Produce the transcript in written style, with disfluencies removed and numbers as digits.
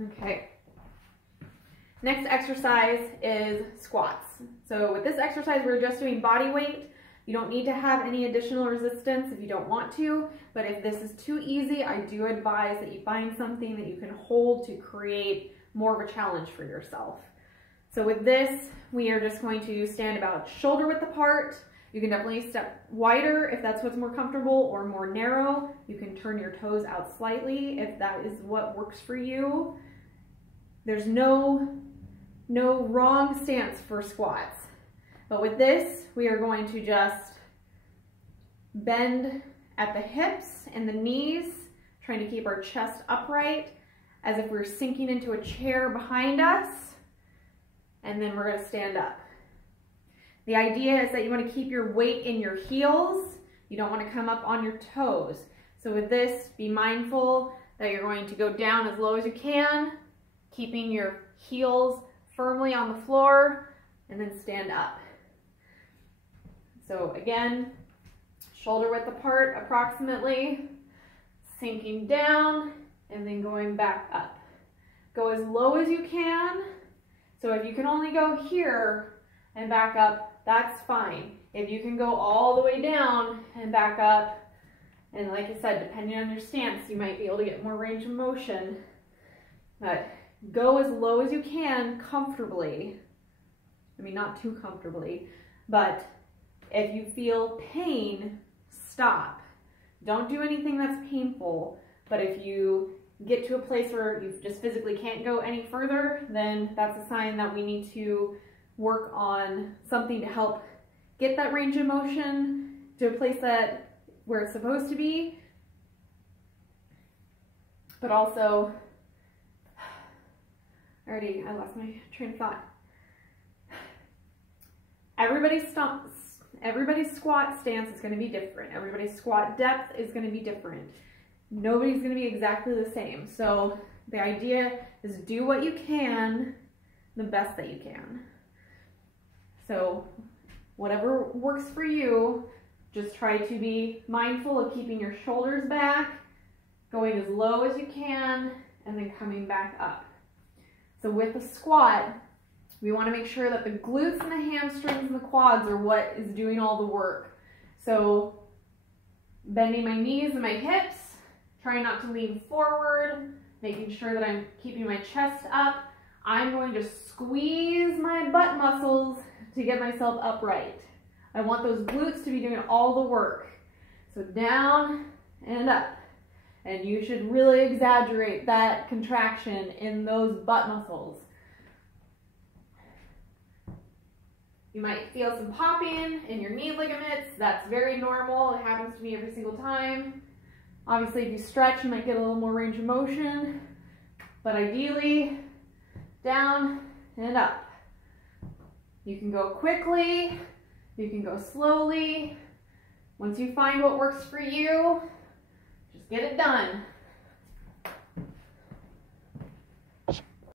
Okay. Next exercise is squats. So with this exercise, we're just doing body weight. You don't need to have any additional resistance if you don't want to, but if this is too easy, I do advise that you find something that you can hold to create more of a challenge for yourself. So with this, we are just going to stand about shoulder width apart. You can definitely step wider if that's what's more comfortable, or more narrow. You can turn your toes out slightly if that is what works for you. There's no wrong stance for squats. But with this, we are going to just bend at the hips and the knees, trying to keep our chest upright as if we're sinking into a chair behind us. And then we're going to stand up. The idea is that you want to keep your weight in your heels. You don't want to come up on your toes. So with this, be mindful that you're going to go down as low as you can, keeping your heels firmly on the floor, and then stand up. So again, shoulder width apart approximately, sinking down, and then going back up. Go as low as you can. So if you can only go here and back up, that's fine. If you can go all the way down and back up, and like I said, depending on your stance, you might be able to get more range of motion, but go as low as you can comfortably. I mean, not too comfortably, but if you feel pain, stop. Don't do anything that's painful, but if you get to a place where you just physically can't go any further, then that's a sign that we need to work on something to help get that range of motion to a place that where it's supposed to be. But also, I lost my train of thought. Everybody's squat stance is going to be different. Everybody's squat depth is going to be different. Nobody's going to be exactly the same. So the idea is do what you can, the best that you can. So whatever works for you, just try to be mindful of keeping your shoulders back, going as low as you can, and then coming back up. So with the squat, we want to make sure that the glutes and the hamstrings and the quads are what is doing all the work. So bending my knees and my hips, trying not to lean forward, making sure that I'm keeping my chest up. I'm going to squeeze my butt muscles to get myself upright. I want those glutes to be doing all the work. So down and up. And you should really exaggerate that contraction in those butt muscles. You might feel some popping in your knee ligaments. That's very normal. It happens to me every single time. Obviously, if you stretch, you might get a little more range of motion. But ideally, down and up. You can go quickly. You can go slowly. Once you find what works for you, just get it done.